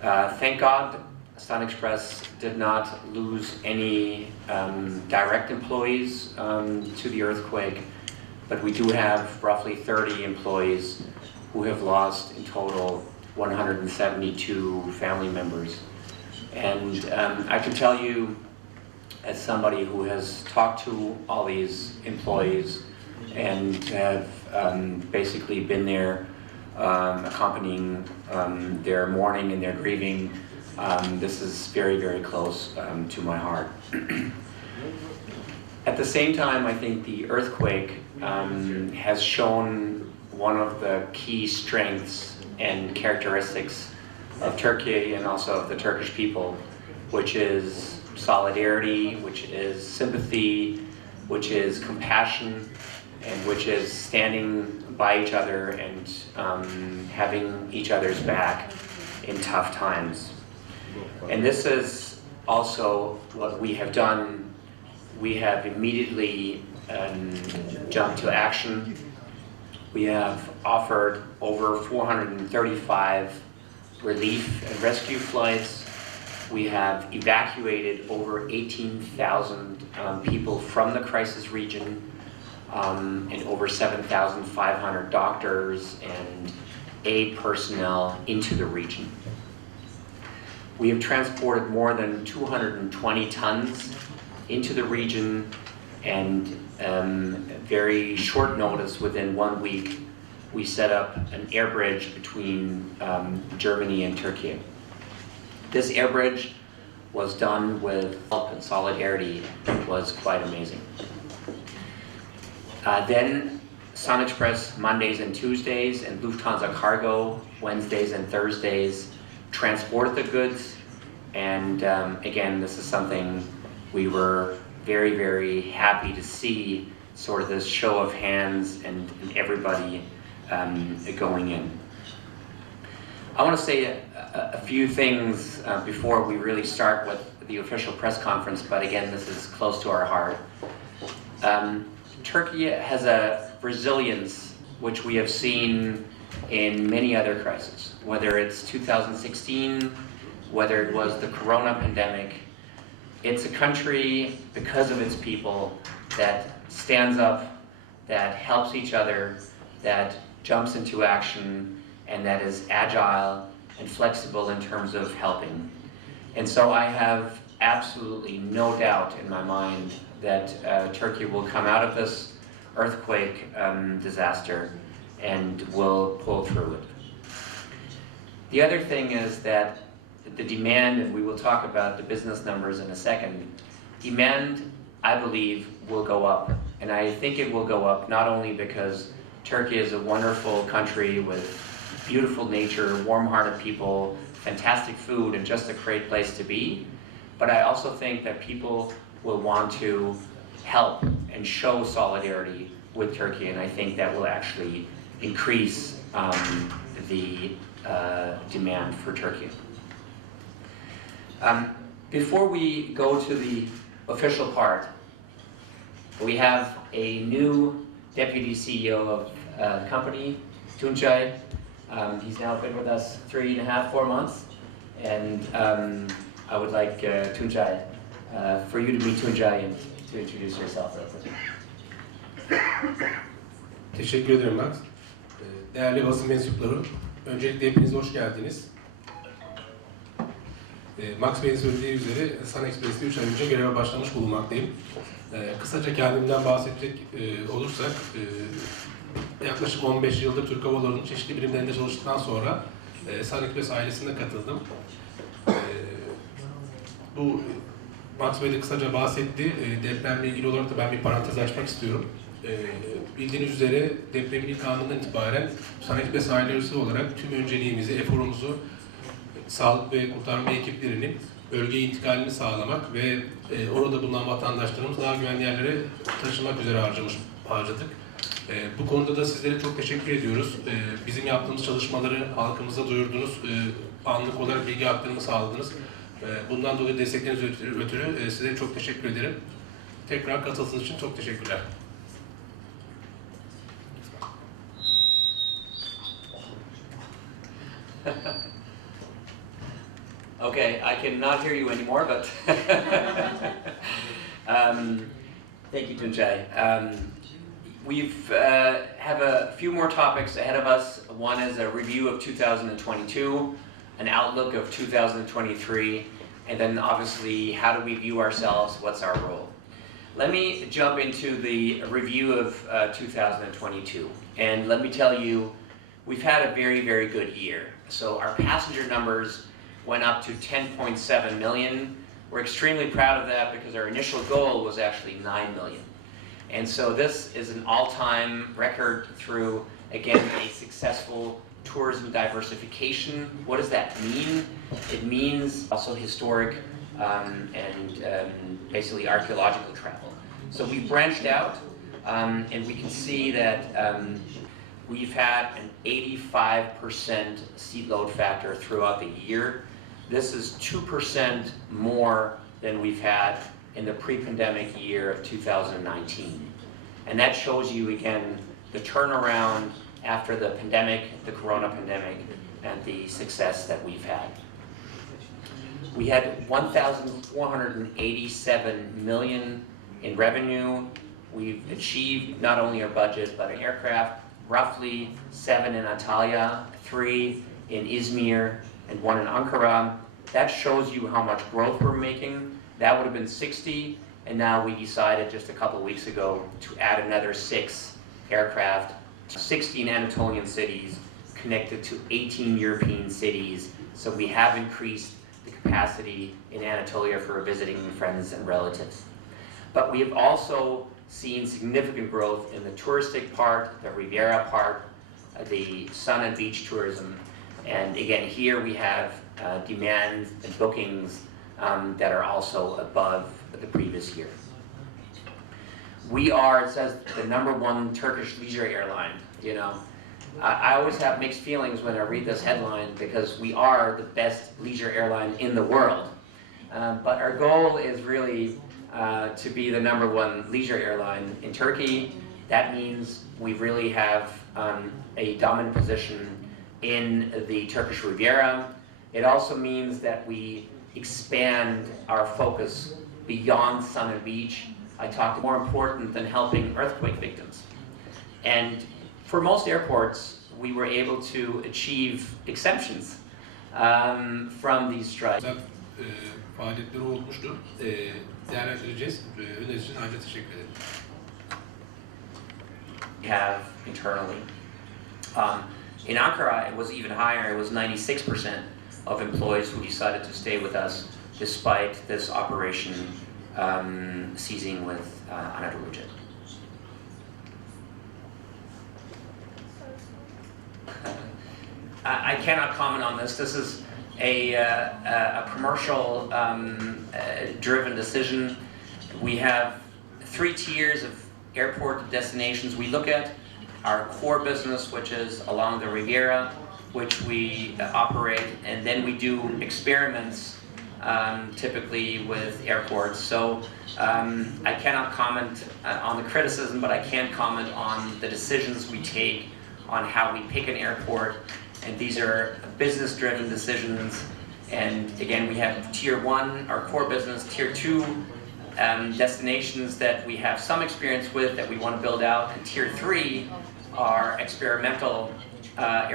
Thank God SunExpress did not lose any direct employees to the earthquake, but we do have roughly 30 employees who have lost in total 172 family members. And I can tell you, as somebody who has talked to all these employees and have basically been there accompanying their mourning and their grieving, this is very, very close to my heart. At the same time, I think the earthquake has shown one of the key strengths and characteristics of Turkey and also of the Turkish people, which is solidarity, which is sympathy, which is compassion, and which is standing by each other and having each other's back in tough times. And this is also what we have done. We have immediately jumped to action. We have offered over 435 relief and rescue flights. We have evacuated over 18,000 people from the crisis region, and over 7,500 doctors and aid personnel into the region. We have transported more than 220 tons into the region, and very short notice, within 1 week, we set up an air bridge between Germany and Turkey. This air bridge was done with help and solidarity. It was quite amazing. Then SunExpress Mondays and Tuesdays and Lufthansa Cargo Wednesdays and Thursdays transport the goods, and again, this is something we were very, very happy to see, sort of this show of hands and everybody going in. I want to say a few things before we really start with the official press conference, but again, this is close to our heart. Turkey has a resilience which we have seen in many other crises, whether it's 2016, whether it was the corona pandemic. It's a country, because of its people, that stands up, that helps each other, that jumps into action, and that is agile and flexible in terms of helping. And so I have absolutely no doubt in my mind that Turkey will come out of this earthquake disaster and will pull through it. The other thing is that the demand, and we will talk about the business numbers in a second, demand, I believe, will go up. And I think it will go up not only because Turkey is a wonderful country with beautiful nature, warm-hearted people, fantastic food, and just a great place to be, but I also think that people will want to help and show solidarity with Turkey, and I think that will actually increase the demand for Turkey. Before we go to the official part, we have a new deputy CEO of the company, Tuncay. He's now been with us 3.5, 4 months, and I would like Tuncay, for you to meet Tuncay and to introduce yourself real quick. Teşekkür ederim Max. Değerli basın mensupları, öncelikle hepiniz hoş geldiniz. Max Bey'in söylediği üzere SunExpress'te 3 ay önce göreve başlamış bulunmaktayım. Kısaca kendimden bahsedecek olursak, yaklaşık 15 yıldır Türk Hava Yolları'nın çeşitli birimlerinde çalıştıktan sonra SunExpress ailesine katıldım. Bu Max Bey de kısaca bahsetti. Depremle ilgili olarak da ben bir parantez açmak istiyorum. Bildiğiniz üzere depremin ilk anından itibaren SunExpress ailesi olarak tüm önceliğimizi, eforumuzu sağlık ve kurtarma ekiplerinin bölgeye intikalini sağlamak ve orada bulunan vatandaşlarımız daha güvenli yerlere taşımak üzere harcadık. Bu konuda da sizlere çok teşekkür ediyoruz. Bizim yaptığımız çalışmaları halkımıza duyurdunuz, anlık olarak bilgi aktarımı sağladınız. Bundan dolayı destekleriniz ötürü size çok teşekkür ederim. Tekrar katıldığınız için çok teşekkürler. Okay, I cannot hear you anymore, but thank you, Tunjai. We've have a few more topics ahead of us. One is a review of 2022, an outlook of 2023, and then obviously how do we view ourselves, what's our role. Let me jump into the review of 2022, and let me tell you, we've had a very, very good year. So our passenger numbers went up to 10.7 million. We're extremely proud of that because our initial goal was actually 9 million. And so this is an all-time record through, again, a successful tourism diversification. What does that mean? It means also historic and basically archaeological travel. So we branched out and we can see that we've had an 85% seat load factor throughout the year. This is 2% more than we've had in the pre-pandemic year of 2019. And that shows you, again, the turnaround after the pandemic, the corona pandemic, and the success that we've had. We had 1,487 million in revenue. We've achieved not only our budget, but an aircraft, roughly 7 in Antalya, 3 in Izmir, and 1 in Ankara. That shows you how much growth we're making. That would have been 60, and now we decided just a couple of weeks ago to add another 6 aircraft, 16 Anatolian cities connected to 18 European cities. So we have increased the capacity in Anatolia for visiting friends and relatives. But we have also seen significant growth in the touristic part, the Riviera part, the sun and beach tourism. And again, here we have demands and bookings that are also above the previous year. We are, it says, the #1 Turkish leisure airline. You know, I always have mixed feelings when I read this headline because we are the best leisure airline in the world. But our goal is really to be the #1 leisure airline in Turkey. That means we really have a dominant position in the Turkish Riviera. It also means that we expand our focus beyond sun and beach. I talked more important than helping earthquake victims. And for most airports, we were able to achieve exemptions from these strikes. Faaliyetleri olmuştu. Değerlendireceğiz. Öneriniz için ayrıca teşekkür ederim. We have internally. In Ankara, it was even higher. It was 96% of employees who decided to stay with us despite this operation ceasing with Anadolu Jet. I cannot comment on this. This is a commercial driven decision. We have 3 tiers of airport destinations we look at. Our core business, which is along the Riviera, which we operate, and then we do experiments typically with airports. So I cannot comment on the criticism, but I can comment on the decisions we take on how we pick an airport. And these are business-driven decisions. And again, we have Tier 1, our core business, Tier 2, destinations that we have some experience with that we want to build out, and Tier 3 are experimental airports.